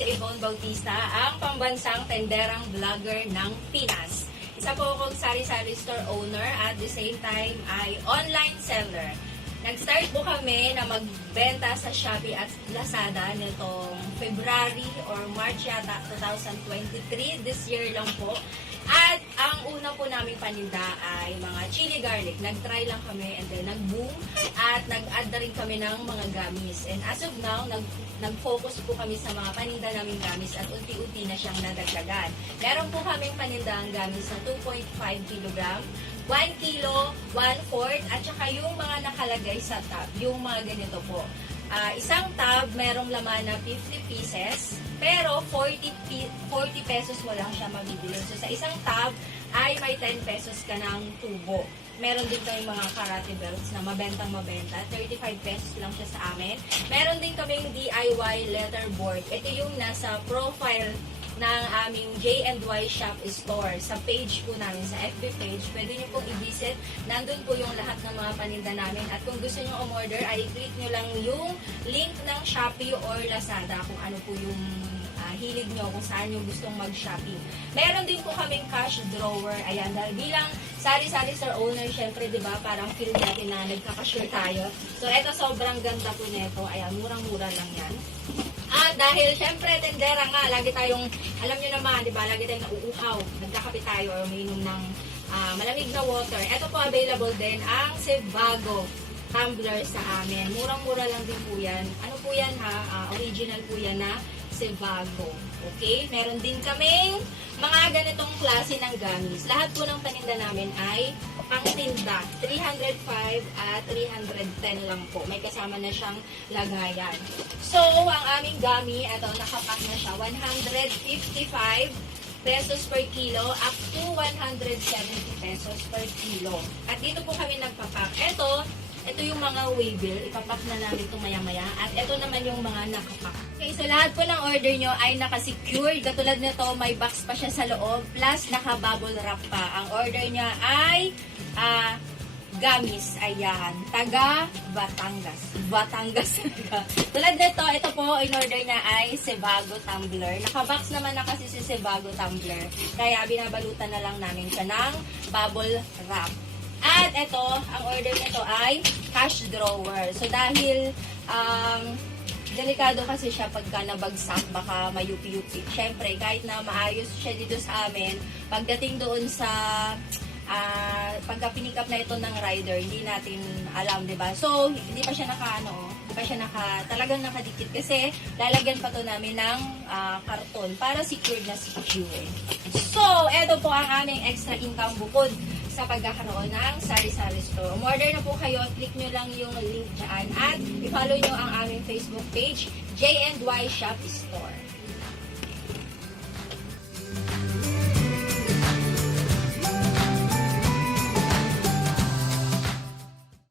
si Yvonne Bautista, ang pambansang tenderang vlogger ng Pinas. Isa po akong sari-sari store owner at the same time ay online seller. Nag-start po kami na magbenta sa Shopee at Lazada nitong February or March yata 2023, this year lang po. At ang una po namin paninda ay mga chili garlic. Nag-try lang kami and then nag-boom at nag-add na rin kami ng mga gamis. And as of now, nag-focus po kami sa mga paninda naming gamis at unti-unti na siyang nadagdagan. Meron po kaming paninda ang gamis na 2.5 kg, 1 kilo, 1/4, at saka yung mga nakalagay sa tab, yung mga ganito po. Isang tab, merong laman na 50 pieces, pero 40 pesos mo lang siya mabibili. So, sa isang tab, ay may 10 pesos ka ng tubo. Meron din kayong mga karate belts na mabentang-mabenta. 35 pesos lang siya sa amin. Meron din kaming DIY letterboard. Ito yung nasa profile ng aming J&Y Shop Store. Sa page po namin, sa FB page, pwede nyo pong i-visit. Nandun po yung lahat ng mga paninda namin. At kung gusto nyo umorder, ay click nyo lang yung link ng Shopee or Lazada kung ano po yung hilig nyo, kung saan nyo gustong mag-shopping. Meron din po kaming cash drawer. Ayan, dahil bilang sari-sari store owner, syempre, di ba, parang feel natin na nagkakasure tayo. So, eto, sobrang ganda po nito. Ayan, murang-mura lang yan. At dahil, syempre, tendera nga, lagi tayong, alam nyo naman, di ba, lagi tayong nauuhaw, nagkakape tayo or umiinom ng malamig na water. Ito po, available din ang Sebago tumbler sa amin. Murang-mura lang din po yan. Ano po yan ha? Original po yan na Sebago. Okay? Meron din kaming mga ganitong klase ng gamis. Lahat po ng paninda namin ay pangtinda. 305 at 310 lang po. May kasama na siyang lagayan. So, ang aming gami, ito, nakapack na siya. 155 pesos per kilo up to 170 pesos per kilo. At dito po kami nagpapak. Ito yung mga waybill, ipapak na namin ito maya-maya. At ito naman yung mga nakapak. Okay, so lahat po ng order nyo ay nakasecured. Katulad nito, may box pa siya sa loob, plus naka-bubble wrap pa. Ang order niya ay gamis. Ayan, taga Batangas. Batangas. Tulad nito, ito po, in order niya ay Sebago tumbler. Naka-box naman na kasi si Sebago tumbler. Kaya binabalutan na lang namin siya ng bubble wrap. At ito, ang order nito ay cash drawer. So, dahil delikado kasi siya pagka nabagsak, baka mayupi-yupi. Siyempre, kahit na maayos siya dito sa amin, pagdating doon sa pagka pinick up na ito ng rider, hindi natin alam, diba? So, hindi pa siya talagang nakadikit kasi lalagyan pa to namin ng karton para secured na secure. So, ito po ang aming extra income bukod sa pagkakaroon ng sari-sari store. Umorder na po kayo, click nyo lang yung link dyan at i-follow nyo ang aming Facebook page, J&Y Shop Store.